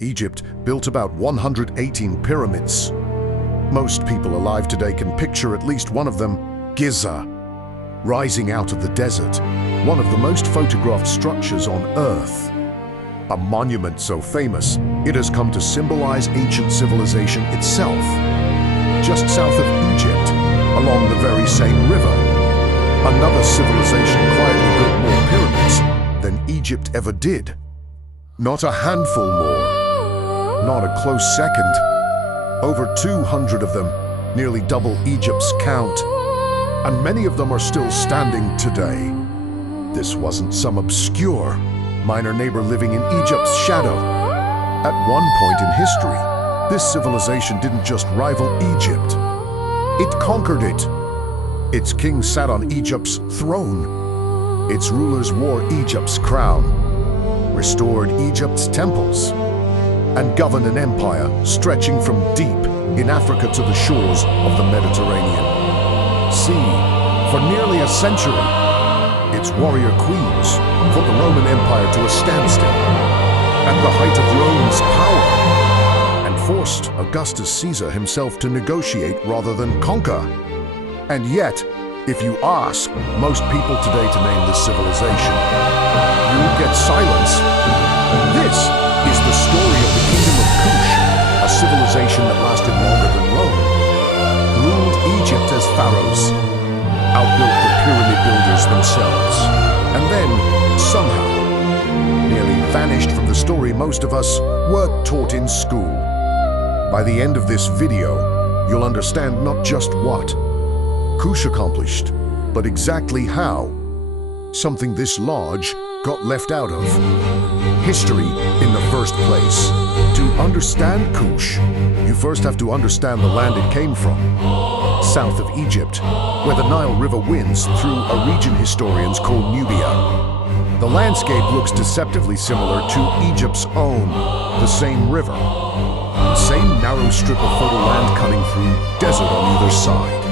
Egypt built about 118 pyramids. Most people alive today can picture at least one of them, Giza, rising out of the desert, one of the most photographed structures on Earth. A monument so famous, it has come to symbolize ancient civilization itself. Just south of Egypt, along the very same river, another civilization quietly built more pyramids than Egypt ever did. Not a handful more, not a close second. Over 200 of them, nearly double Egypt's count, and many of them are still standing today. This wasn't some obscure, minor neighbor living in Egypt's shadow. At one point in history, this civilization didn't just rival Egypt, it conquered it. Its king sat on Egypt's throne. Its rulers wore Egypt's crown, restored Egypt's temples, and governed an empire stretching from deep in Africa to the shores of the Mediterranean. See, for nearly a century, its warrior queens put the Roman Empire to a standstill at the height of Rome's power, and forced Augustus Caesar himself to negotiate rather than conquer. And yet, if you ask most people today to name this civilization, you'll get silence. This is the story of the Kingdom of Kush, a civilization that lasted longer than Rome, ruled Egypt as pharaohs, outbuilt the pyramid builders themselves, and then, somehow, nearly vanished from the story most of us were taught in school. By the end of this video, you'll understand not just what Kush accomplished, but exactly how something this large got left out of history in the first place. To understand Kush, you first have to understand the land it came from. South of Egypt, where the Nile River winds through a region historians call Nubia. The landscape looks deceptively similar to Egypt's own, the same river. The same narrow strip of fertile land cutting through desert on either side.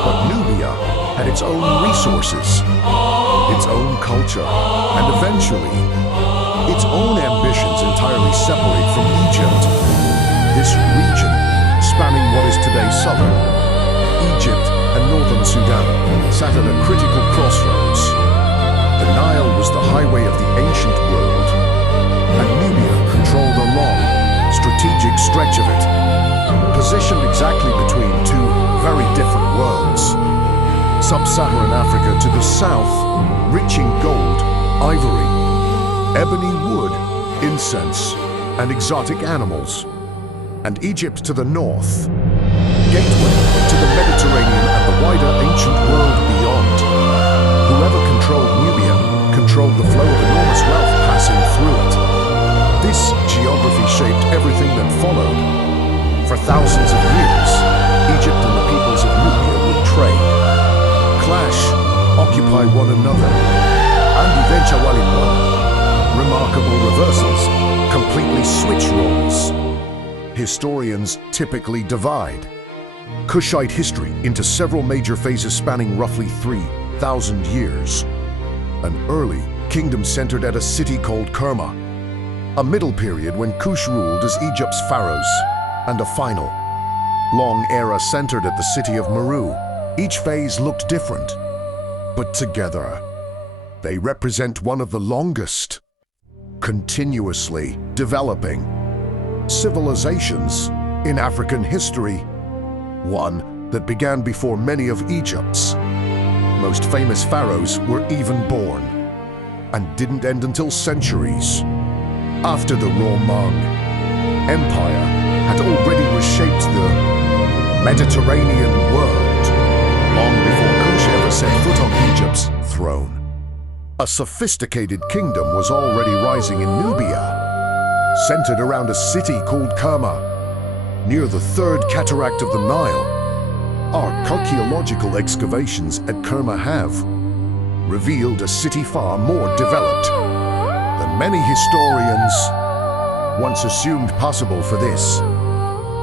But Nubia had its own resources, its own culture, and eventually, its own ambitions entirely separate from Egypt. This region, spanning what is today southern Egypt and northern Sudan, sat at a critical crossroads. The Nile was the highway of the ancient world, and Nubia controlled a long, strategic stretch of it, positioned exactly between two very different worlds. Sub-Saharan Africa to the south, rich in gold, ivory, ebony wood, incense, and exotic animals. And Egypt to the north, gateway to the Mediterranean and the wider ancient world beyond. Whoever controlled Nubia controlled the flow of enormous wealth passing through it. This geography shaped everything that followed. For thousands of years, Egypt and the peoples of Nubia would trade, clash, occupy one another, and eventually remarkable reversals, completely switch roles. Historians typically divide Kushite history into several major phases spanning roughly 3,000 years. An early kingdom centered at a city called Kerma, a middle period when Kush ruled as Egypt's pharaohs, and a final, long era centered at the city of Meroe. Each phase looked different, but together, they represent one of the longest, continuously developing civilizations in African history. One that began before many of Egypt's most famous pharaohs were even born, and didn't end until centuries after the Roman Empire had already reshaped the Mediterranean world, long before Kush ever set foot on Egypt's throne. A sophisticated kingdom was already rising in Nubia, centered around a city called Kerma, near the third cataract of the Nile. Our archaeological excavations at Kerma have revealed a city far more developed than many historians once assumed possible for this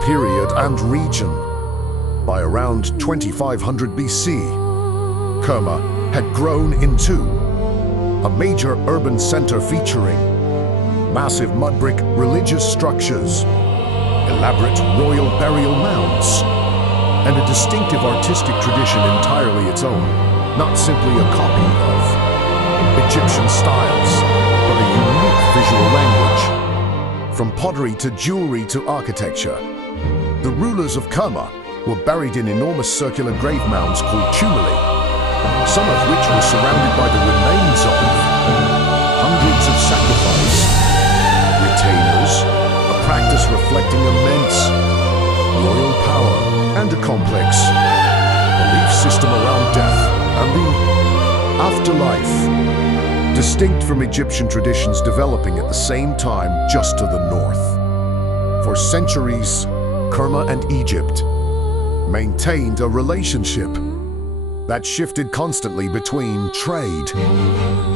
period and region. By around 2500 BC, Kerma had grown into a major urban center featuring massive mud brick religious structures, elaborate royal burial mounds, and a distinctive artistic tradition entirely its own, not simply a copy of Egyptian styles, but a unique visual language. From pottery to jewelry to architecture, the rulers of Kerma were buried in enormous circular grave mounds called tumuli, some of which were surrounded by the remains of hundreds of sacrifice retainers, a practice reflecting immense royal power and a complex belief system around death and the afterlife, distinct from Egyptian traditions developing at the same time just to the north. For centuries, Kerma and Egypt maintained a relationship that shifted constantly between trade,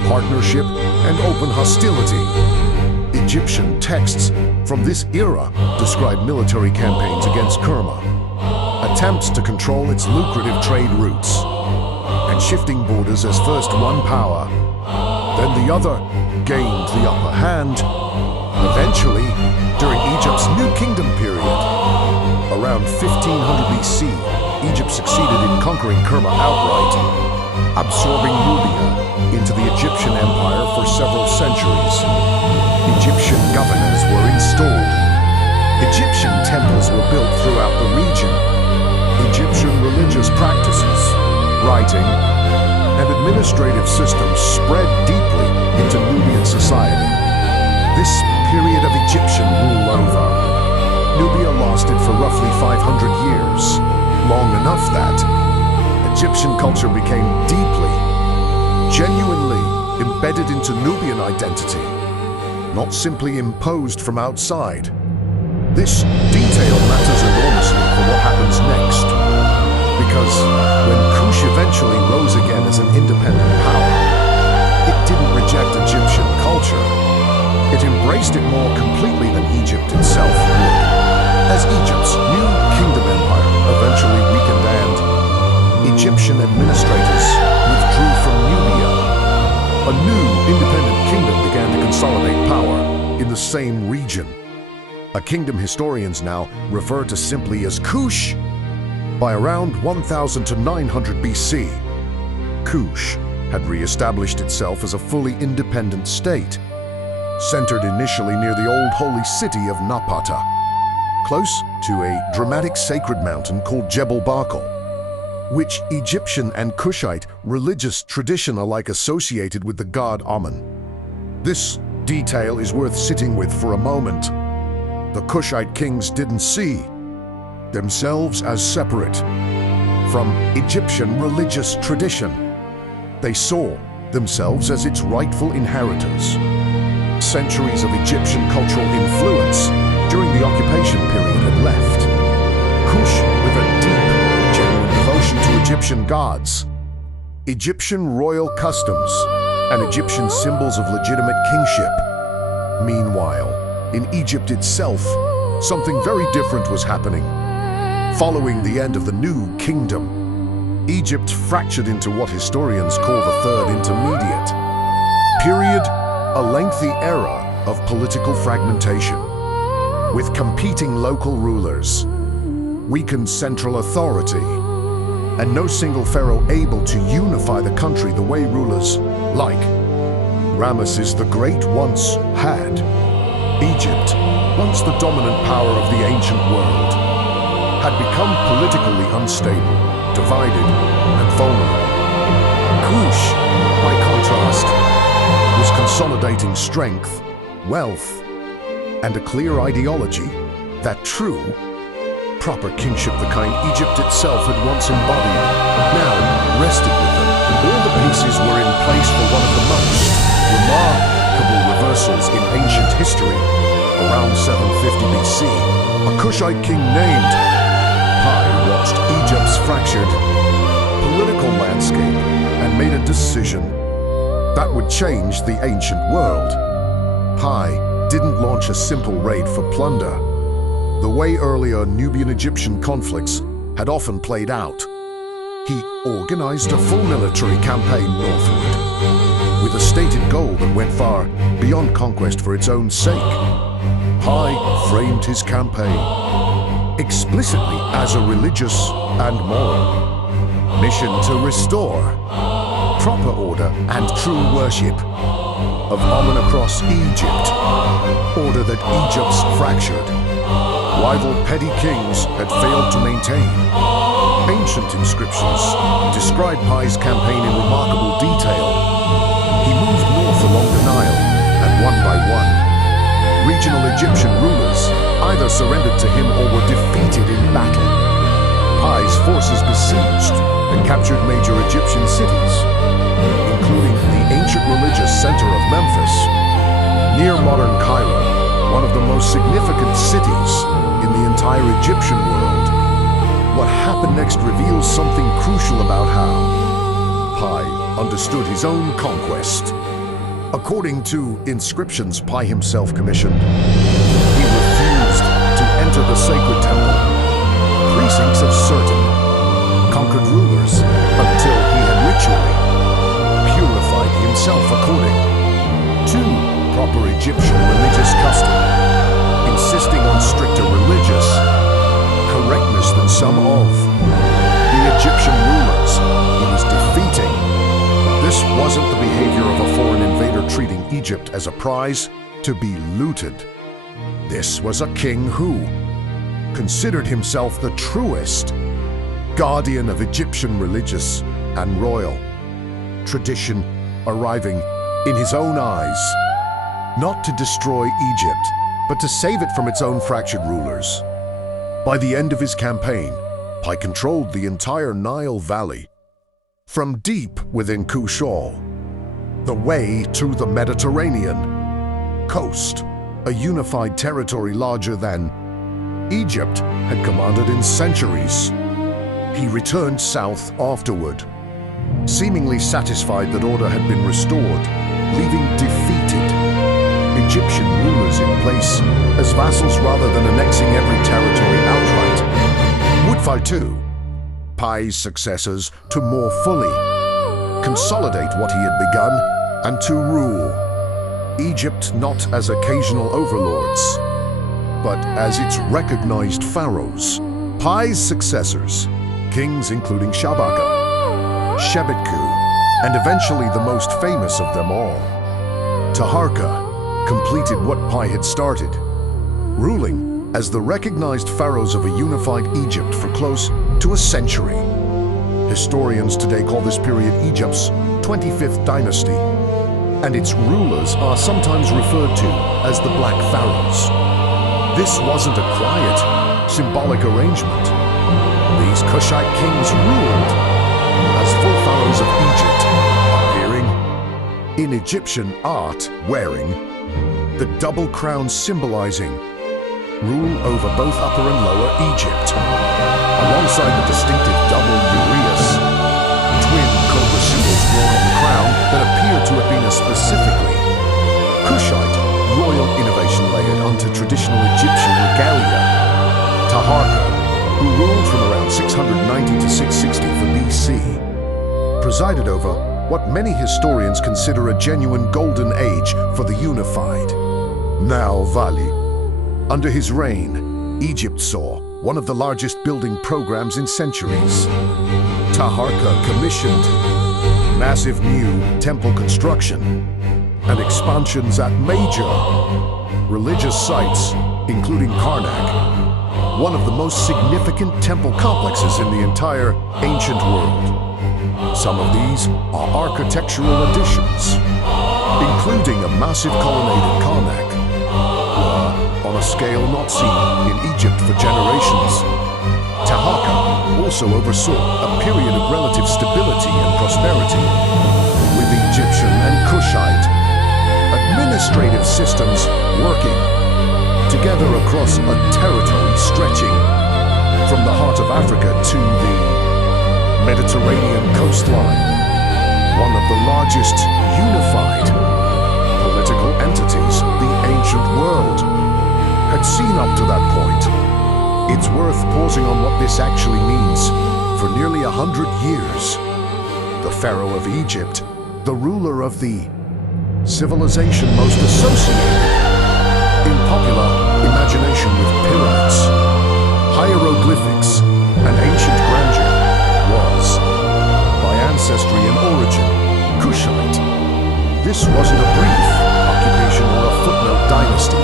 partnership, and open hostility. Egyptian texts from this era describe military campaigns against Kerma, attempts to control its lucrative trade routes, and shifting borders as first one power, then the other gained the upper hand. Eventually, during Egypt's New Kingdom period, around 1500 BC, Egypt succeeded in conquering Kerma outright, absorbing Nubia into the Egyptian empire for several centuries. Egyptian governors were installed. Egyptian temples were built throughout the region. Egyptian religious practices, writing, and administrative systems spread deeply into Nubian society. This period of Egyptian rule over Nubia lasted for roughly 500 years, long enough that Egyptian culture became deeply, genuinely embedded into Nubian identity, not simply imposed from outside. This detail matters enormously for what happens next, because when Kush eventually rose again as an independent power, it didn't reject Egyptian culture. It embraced it more completely than Egypt itself would. As Egypt's new kingdom empire eventually weakened and Egyptian administrators withdrew from Nubia, a new independent kingdom began to consolidate power in the same region. A kingdom historians now refer to simply as Kush. By around 1000 to 900 BC, Kush had re-established itself as a fully independent state, centered initially near the old holy city of Napata, close to a dramatic sacred mountain called Jebel Barkal, which Egyptian and Kushite religious tradition alike associated with the god Amun. This detail is worth sitting with for a moment. The Kushite kings didn't see themselves as separate from Egyptian religious tradition. They saw themselves as its rightful inheritors. Centuries of Egyptian cultural influence during the occupation period had left Kush with a deep, genuine devotion to Egyptian gods, Egyptian royal customs, and Egyptian symbols of legitimate kingship. Meanwhile, in Egypt itself, something very different was happening. Following the end of the New Kingdom, Egypt fractured into what historians call the Third Intermediate period, a lengthy era of political fragmentation, with competing local rulers, weakened central authority, and no single pharaoh able to unify the country the way rulers like Ramesses the Great once had. Egypt, once the dominant power of the ancient world, had become politically unstable, divided, and vulnerable. Kush, by contrast, was consolidating strength, wealth, and a clear ideology that true, proper kingship, the kind Egypt itself had once embodied, now rested with them. All the pieces were in place for one of the most remarkable reversals in ancient history. Around 750 BC, a Kushite king named Piye watched Egypt's fractured political landscape and made a decision that would change the ancient world. Piye didn't launch a simple raid for plunder, the way earlier Nubian-Egyptian conflicts had often played out. He organized a full military campaign northward, with with a stated goal that went far beyond conquest for its own sake. Piye framed his campaign explicitly as a religious and moral mission to restore proper order and true worship of amanirenas Egypt, order that Egypt's fractured, rival petty kings had failed to maintain. Ancient inscriptions describe Piye's campaign in remarkable detail. He moved north along the Nile, and one by one, regional Egyptian rulers either surrendered to him or were defeated in battle. Piye's forces besieged and captured major Egyptian cities, including the ancient religious center of Memphis, near modern Cairo, one of the most significant cities in the entire Egyptian world. What happened next reveals something crucial about how Piye understood his own conquest. According to inscriptions Piye himself commissioned, he refused to enter the sacred temple, precincts of certain conquered rulers, until he had ritually purified himself according to proper Egyptian religious custom, insisting on stricter religious correctness than some of the Egyptian rulers he was defeating. This wasn't the behavior of a foreign invader treating Egypt as a prize to be looted. This was a king who considered himself the truest guardian of Egyptian religious and royal tradition, arriving in his own eyes, not to destroy Egypt, but to save it from its own fractured rulers. By the end of his campaign, Piye controlled the entire Nile Valley, from deep within Kush, the way to the Mediterranean coast, a unified territory larger than Egypt had commanded in centuries. He returned south afterward, seemingly satisfied that order had been restored, leaving defeated Egyptian rulers in place as vassals rather than annexing every territory outright. Would fight too, Piye's successors, to more fully consolidate what he had begun and to rule Egypt not as occasional overlords, but as its recognized pharaohs. Piye's successors, kings including Shabaka, Shebitku, and eventually the most famous of them all, Taharqa, completed what Piye had started, ruling as the recognized pharaohs of a unified Egypt for close to a century. Historians today call this period Egypt's 25th dynasty, and its rulers are sometimes referred to as the Black Pharaohs. This wasn't a quiet, symbolic arrangement. These Kushite kings ruled as full pharaohs of Egypt, appearing in Egyptian art wearing the double crown symbolizing rule over both Upper and Lower Egypt, alongside the distinctive double uraeus, twin cobra symbols worn on the crown that appear to have been a specifically Kushite royal innovation layered onto traditional Egyptian regalia. Taharqa, who ruled from around 690 to 660 for BC, presided over what many historians consider a genuine golden age for the unified Nile Valley. Under his reign, Egypt saw one of the largest building programs in centuries. Taharqa commissioned massive new temple construction and expansions at major religious sites, including Karnak, one of the most significant temple complexes in the entire ancient world. Some of these are architectural additions, including a massive colonnade at Karnak, on a scale not seen in Egypt for generations. Taharqa also oversaw a period of relative stability and prosperity, with Egyptian and Kushite administrative systems working together across a territory stretching from the heart of Africa to the Mediterranean coastline, one of the largest unified political entities the ancient world had seen up to that point. It's worth pausing on what this actually means. For nearly 100 years, the pharaoh of Egypt, the ruler of the civilization most associated in popular imagination with pyramids, hieroglyphics, and ancient grandeur was, by ancestry and origin, Kushite. This wasn't a brief occupation or a footnote dynasty.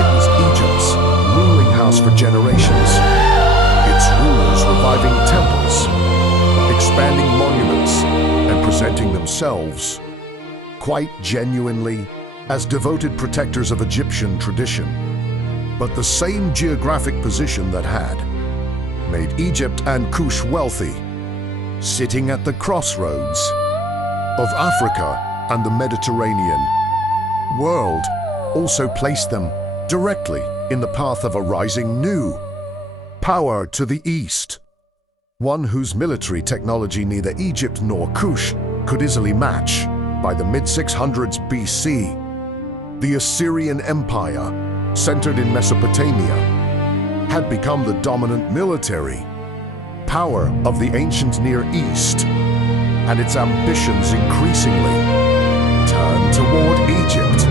It was Egypt's ruling house for generations, its rulers reviving temples, expanding monuments, and presenting themselves, quite genuinely, as devoted protectors of Egyptian tradition. But the same geographic position that had made Egypt and Kush wealthy, sitting at the crossroads of Africa and the Mediterranean world, also placed them directly in the path of a rising new power to the east, one whose military technology neither Egypt nor Kush could easily match. By the mid-600s BC, the Assyrian Empire, centered in Mesopotamia, had become the dominant military power of the ancient Near East, and its ambitions increasingly turned toward Egypt.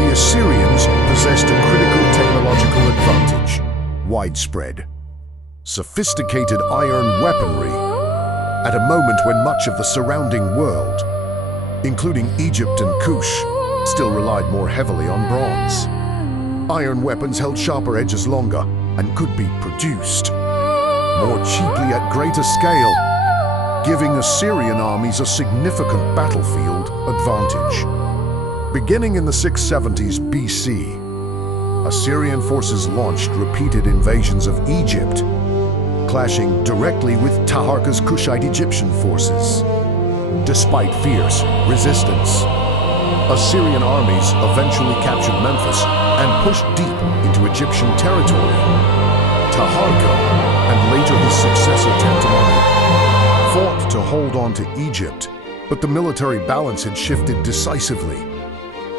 The Assyrians possessed a critical technological advantage: widespread, sophisticated iron weaponry, at a moment when much of the surrounding world, including Egypt and Kush, still relied more heavily on bronze. Iron weapons held sharper edges longer and could be produced more cheaply at greater scale, giving Assyrian armies a significant battlefield advantage. Beginning in the 670s BC, Assyrian forces launched repeated invasions of Egypt, clashing directly with Taharqa's Kushite Egyptian forces. Despite fierce resistance, Assyrian armies eventually captured Memphis and pushed deep into Egyptian territory. Taharqa, and later his successor Tamtamani, fought to hold on to Egypt, but the military balance had shifted decisively.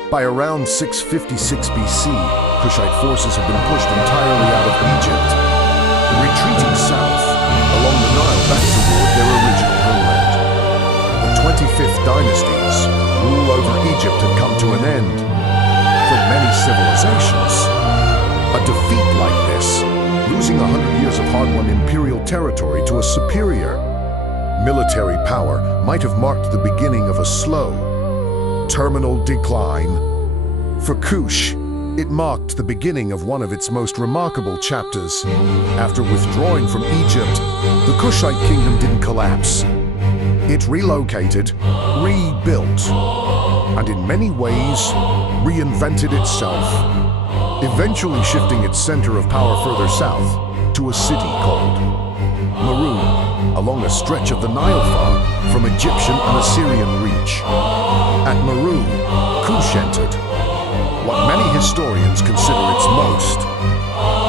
By around 656 BC, Kushite forces had been pushed entirely out of Egypt, retreating south along the Nile back toward their original homeland. The 25th dynasty's rule over Egypt had come to an end. For many civilizations, a defeat like this, losing 100 years of hard-won imperial territory to a superior military power, might have marked the beginning of a slow, terminal decline. For Kush, it marked the beginning of one of its most remarkable chapters. After withdrawing from Egypt, the Kushite kingdom didn't collapse. It relocated, rebuilt, and in many ways reinvented itself, eventually shifting its center of power further south to a city called Meroe, along a stretch of the Nile far from Egyptian and Assyrian reach. At Meroe, Kush entered what many historians consider its most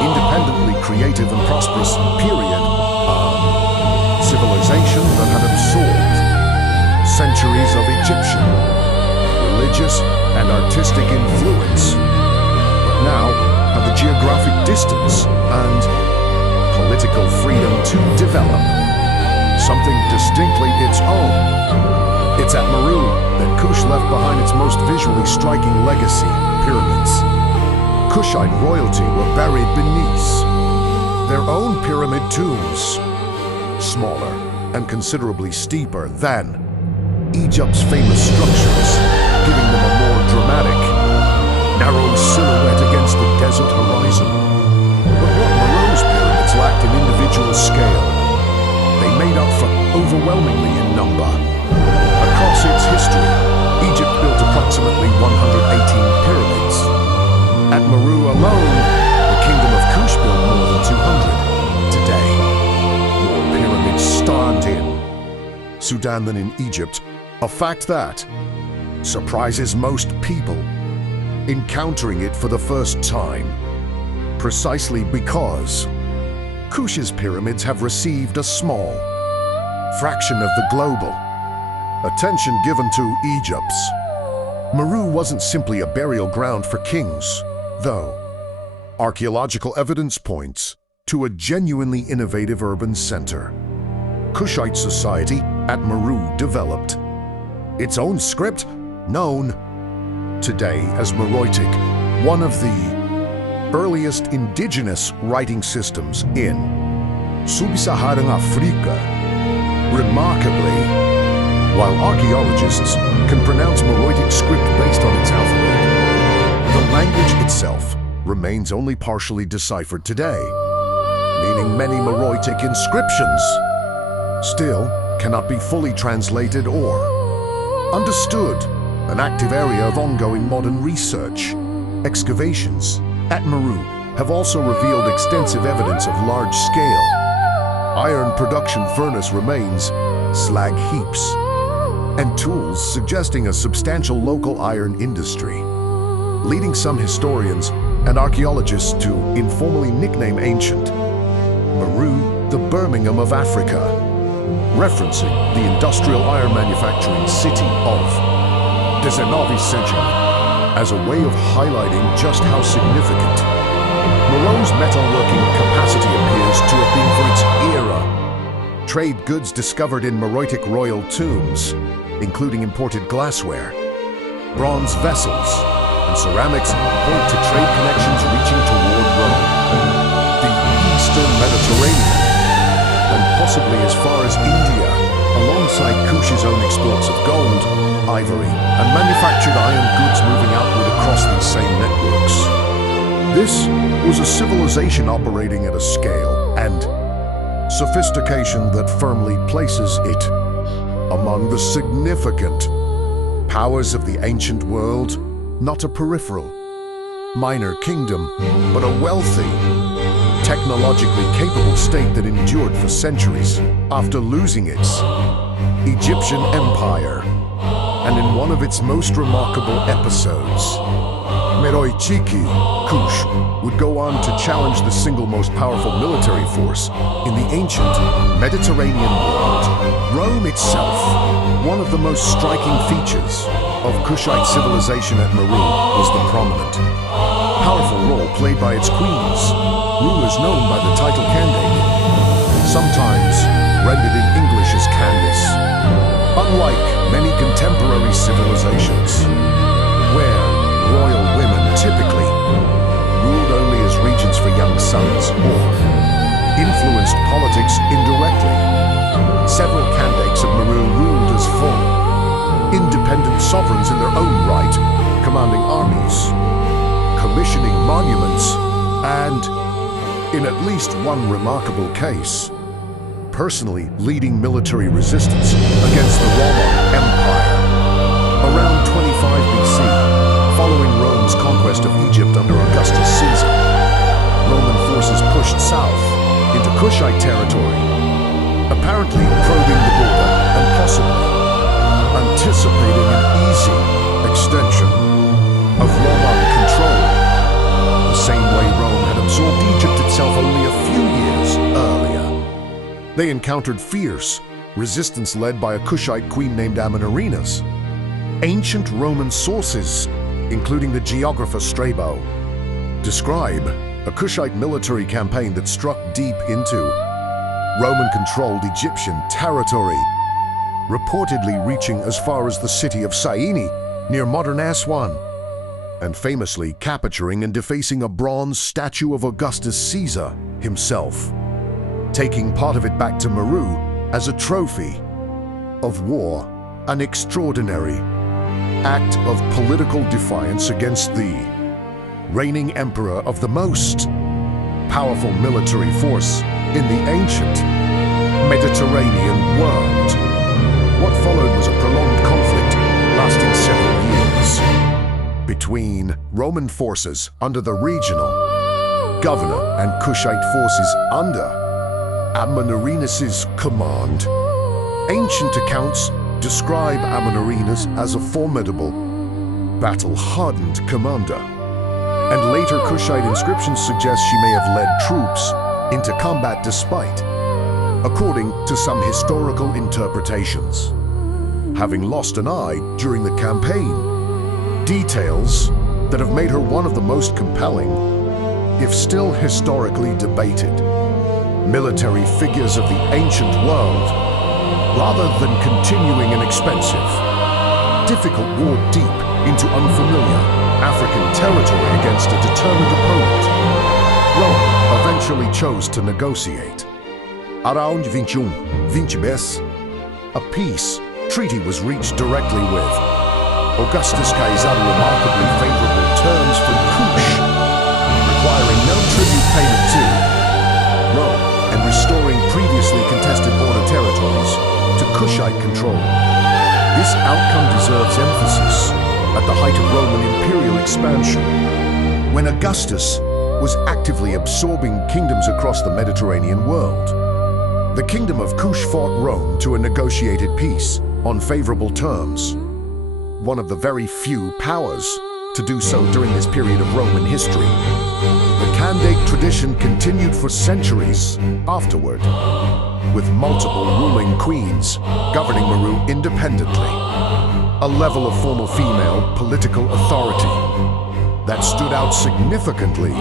independently creative and prosperous period, civilization that had absorbed centuries of Egyptian religious and artistic influence, but now had the geographic distance and political freedom to develop something distinctly its own. It's at Meroe that Kush left behind its most visually striking legacy, pyramids. Kushite royalty were buried beneath their own pyramid tombs, smaller and considerably steeper than Egypt's famous structures, giving them a more dramatic, narrow silhouette against the desert horizon. But what Meroe's pyramids lacked in individual scale, they made up for overwhelmingly in number. Across its history, Egypt built approximately 118 pyramids. At Meroe alone, the Kingdom of Kush built more than 200. Today, more pyramids stand in Sudan than in Egypt, a fact that surprises most people encountering it for the first time, precisely because Kush's pyramids have received a small fraction of the global attention given to Egypt's. Meroe wasn't simply a burial ground for kings, though archaeological evidence points to a genuinely innovative urban center. Kushite society at Meroe developed its own script, known today as Meroitic, one of the earliest indigenous writing systems in Sub-Saharan Africa. Remarkably, while archaeologists can pronounce Meroitic script based on its alphabet, the language itself remains only partially deciphered today, meaning many Meroitic inscriptions still cannot be fully translated or understood. An active area of ongoing modern research. Excavations at Meroe have also revealed extensive evidence of large-scale iron production furnace remains, slag heaps, and tools suggesting a substantial local iron industry, leading some historians and archaeologists to informally nickname ancient Meroe the Birmingham of Africa, referencing the industrial iron manufacturing city of the 19th century as a way of highlighting just how significant Meroe's metalworking capacity appears to have been for its era. Trade goods discovered in Meroitic royal tombs, including imported glassware, bronze vessels, and ceramics, point to trade connections reaching toward Rome, the Eastern Mediterranean, and possibly as far as India, alongside Kush's own exports of gold, ivory, and manufactured iron goods moving outward across these same networks. This was a civilization operating at a scale and sophistication that firmly places it among the significant powers of the ancient world, not a peripheral, minor kingdom, but a wealthy, technologically capable state that endured for centuries after losing its Egyptian empire. And in one of its most remarkable episodes, Meroitic Kush would go on to challenge the single most powerful military force in the ancient Mediterranean world. Rome itself, one of the most striking features of Kushite civilization at Meroe, was the prominent, powerful role played by its queens, rulers known by the title Candide, sometimes rendered in English as Candace. Unlike many contemporary civilizations, where royal women typically ruled only as regents for young sons or influenced politics indirectly, several Candaces of Meroe ruled as full, independent sovereigns in their own right, commanding armies, commissioning monuments, and, in at least one remarkable case, personally leading military resistance against the Roman Empire. Around 25 BC, following Rome's conquest of Egypt under Augustus Caesar, Roman forces pushed south into Kushite territory, apparently probing the border and possibly anticipating an easy extension of Roman control, the same way Rome had absorbed Egypt itself only a few years earlier. They encountered fierce resistance led by a Kushite queen named Amanirenas. Ancient Roman sources, including the geographer Strabo, describe a Kushite military campaign that struck deep into Roman-controlled Egyptian territory, reportedly reaching as far as the city of Syene, near modern Aswan, and famously capturing and defacing a bronze statue of Augustus Caesar himself, taking part of it back to Meroe as a trophy of war, an extraordinary act of political defiance against the reigning emperor of the most powerful military force in the ancient Mediterranean world. What followed was a prolonged conflict lasting several years between Roman forces under the regional governor and Kushite forces under Amanirenas' command. Ancient accounts describe Amanirenas as a formidable, battle-hardened commander, and later Kushite inscriptions suggest she may have led troops into combat despite, according to some historical interpretations, having lost an eye during the campaign. Details that have made her one of the most compelling, if still historically debated, military figures of the ancient world, rather than continuing an expensive, difficult war deep into unfamiliar African territory against a determined opponent. Rome eventually chose to negotiate. Around 21 a peace treaty was reached directly with Augustus Caesar remarkably favorable terms from Kush, requiring no tribute payment to Rome and restoring previously contested border territories to Kushite control. This outcome deserves emphasis at the height of Roman imperial expansion, when Augustus was actively absorbing kingdoms across the Mediterranean world. The Kingdom of Kush fought Rome to a negotiated peace on favorable terms, one of the very few powers to do so during this period of Roman history. The Candake tradition continued for centuries afterward, with multiple ruling queens governing Meroe independently, a level of formal female political authority that stood out significantly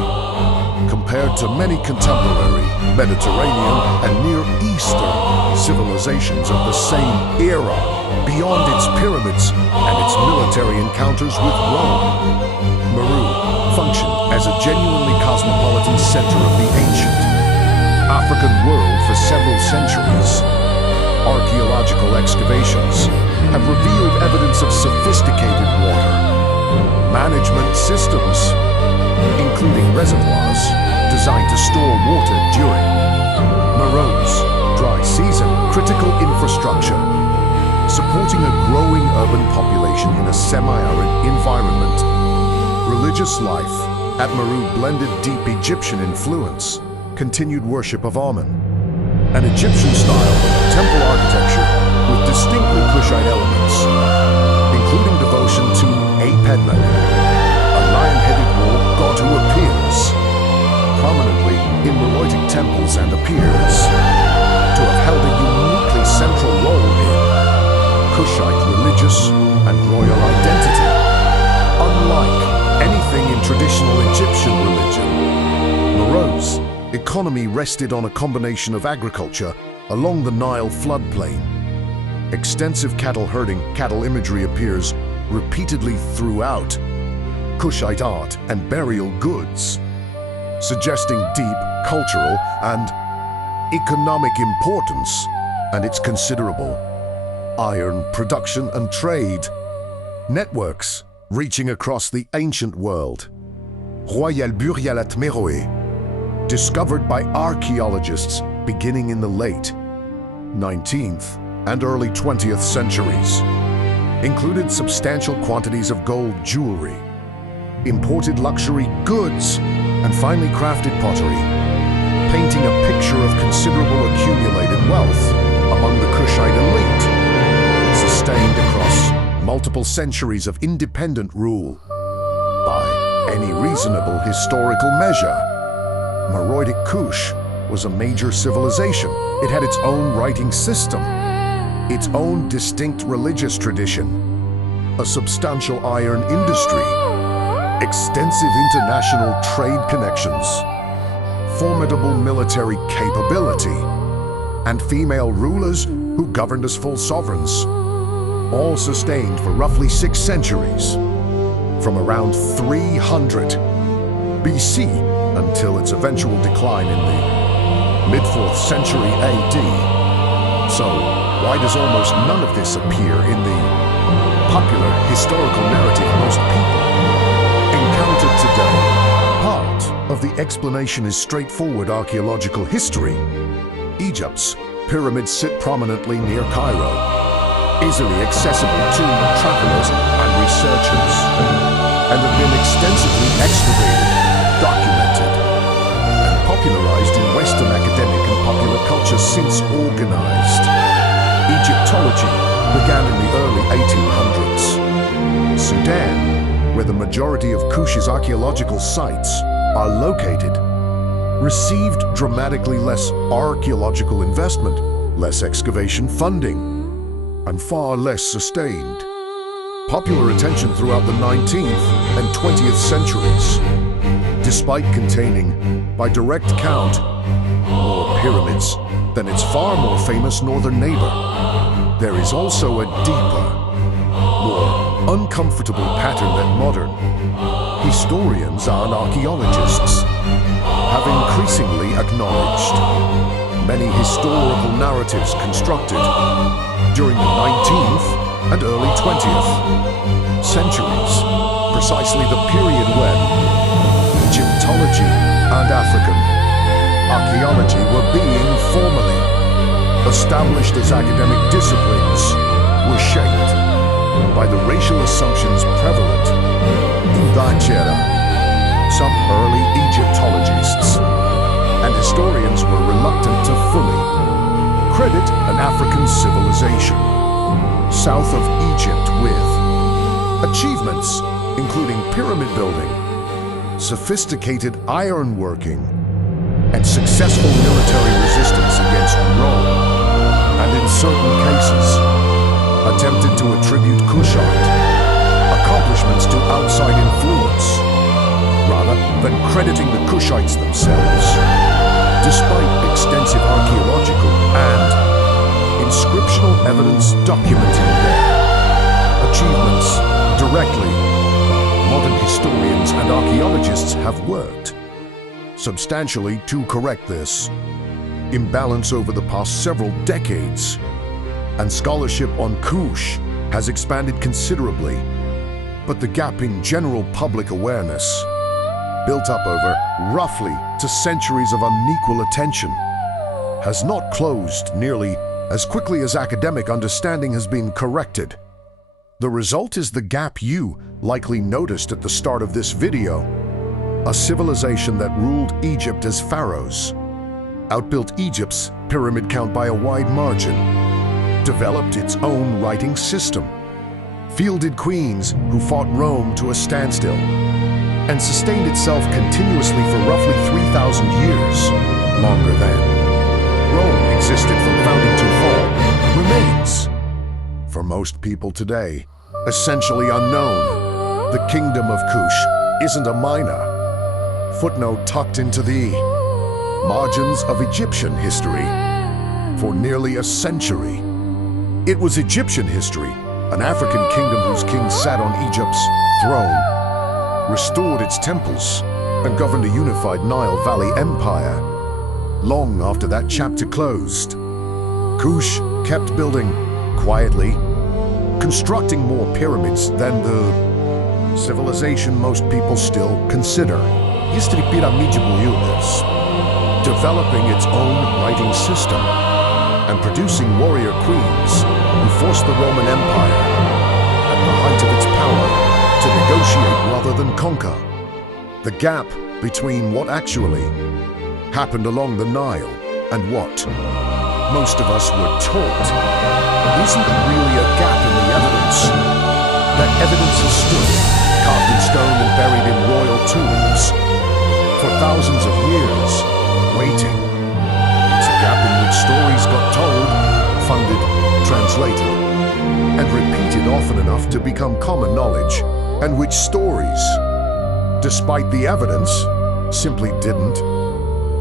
compared to many contemporary Mediterranean and Near Eastern civilizations of the same era, beyond its pyramids and its military encounters with Rome. Meroe functioned as a genuinely cosmopolitan center of the ancient African world for several centuries. Archaeological excavations have revealed evidence of sophisticated water management systems, including reservoirs designed to store water during Meroe's dry season, critical infrastructure supporting a growing urban population in a semi-arid environment. Religious life at Meroe blended deep Egyptian influence, continued worship of Amun, an Egyptian-style temple architecture with distinctly Kushite elements, including devotion to Apedman, a lion-headed war god who appears prominently in Meroitic temples and appears to have held a uniquely central role in Kushite religious and royal identity. Unlike anything in traditional Egyptian religion, Meroe's economy rested on a combination of agriculture along the Nile floodplain. Extensive cattle herding, cattle imagery appears repeatedly throughout Kushite art and burial goods, suggesting deep cultural and economic importance, and its considerable iron production and trade networks reaching across the ancient world. Royal Burial at Meroe, discovered by archaeologists beginning in the late 19th and early 20th centuries, included substantial quantities of gold jewelry, imported luxury goods, and finely crafted pottery, painting a picture of considerable accumulated wealth among the Kushite elite, sustained across multiple centuries of independent rule. By any reasonable historical measure, Meroitic Kush was a major civilization. It had its own writing system, its own distinct religious tradition, a substantial iron industry, extensive international trade connections, formidable military capability, and female rulers who governed as full sovereigns, all sustained for roughly 6 centuries, from around 300 BC until its eventual decline in the mid-4th century AD. So, why does almost none of this appear in the popular historical narrative most people encounter today? Part of the explanation is straightforward archaeological history. Egypt's pyramids sit prominently near Cairo, easily accessible to travelers and researchers, and have been extensively excavated, documented, and popularized in Western academic and popular culture since organized Egyptology began in the early 1800s. Sudan, where the majority of Kush's archaeological sites are located, received dramatically less archaeological investment, less excavation funding, and far less sustained popular attention throughout the 19th and 20th centuries. Despite containing, by direct count, more pyramids than its far more famous northern neighbor, there is also a deeper, more uncomfortable pattern that modern historians and archaeologists have increasingly acknowledged. Many historical narratives constructed during the 19th and early 20th centuries, precisely the period when Egyptology and African archaeology were being formally established as academic disciplines, were shaped by the racial assumptions prevalent in that era. Some early Egyptologists and historians were reluctant to fully credit an African civilization south of Egypt with achievements including pyramid building, sophisticated ironworking, and successful military resistance against Rome, and in certain cases, attempted to attribute Kushite accomplishments to outside influence, rather than crediting the Kushites themselves, despite extensive archaeological and inscriptional evidence documenting their achievements directly. Modern historians and archaeologists have worked substantially to correct this imbalance over the past several decades, and scholarship on Kush has expanded considerably, but the gap in general public awareness, built up over roughly to centuries of unequal attention, has not closed nearly as quickly as academic understanding has been corrected. The result is the gap you likely noticed at the start of this video. A civilization that ruled Egypt as pharaohs, outbuilt Egypt's pyramid count by a wide margin, developed its own writing system, fielded queens who fought Rome to a standstill, and sustained itself continuously for roughly 3,000 years, longer than Rome existed from founding to fall, remains, for most people today, essentially unknown. The Kingdom of Kush isn't a minor footnote tucked into the margins of Egyptian history for nearly a century. It was Egyptian history, an African kingdom whose king sat on Egypt's throne, restored its temples, and governed a unified Nile Valley empire. Long after that chapter closed, Kush kept building quietly, constructing more pyramids than the civilization most people still consider. Developing its own writing system and producing warrior queens who forced the Roman Empire, at the height of its power, to negotiate rather than conquer. The gap between what actually happened along the Nile and what most of us were taught isn't really a gap in the evidence. That evidence has stood, carved in stone and buried in royal tombs, for thousands of years, waiting. It's a gap in which stories got told, funded, translated, and repeated often enough to become common knowledge, and which stories, despite the evidence, simply didn't.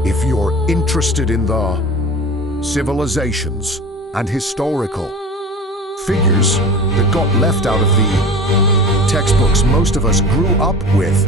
If you're interested in the civilizations and historical figures that got left out of the textbooks most of us grew up with,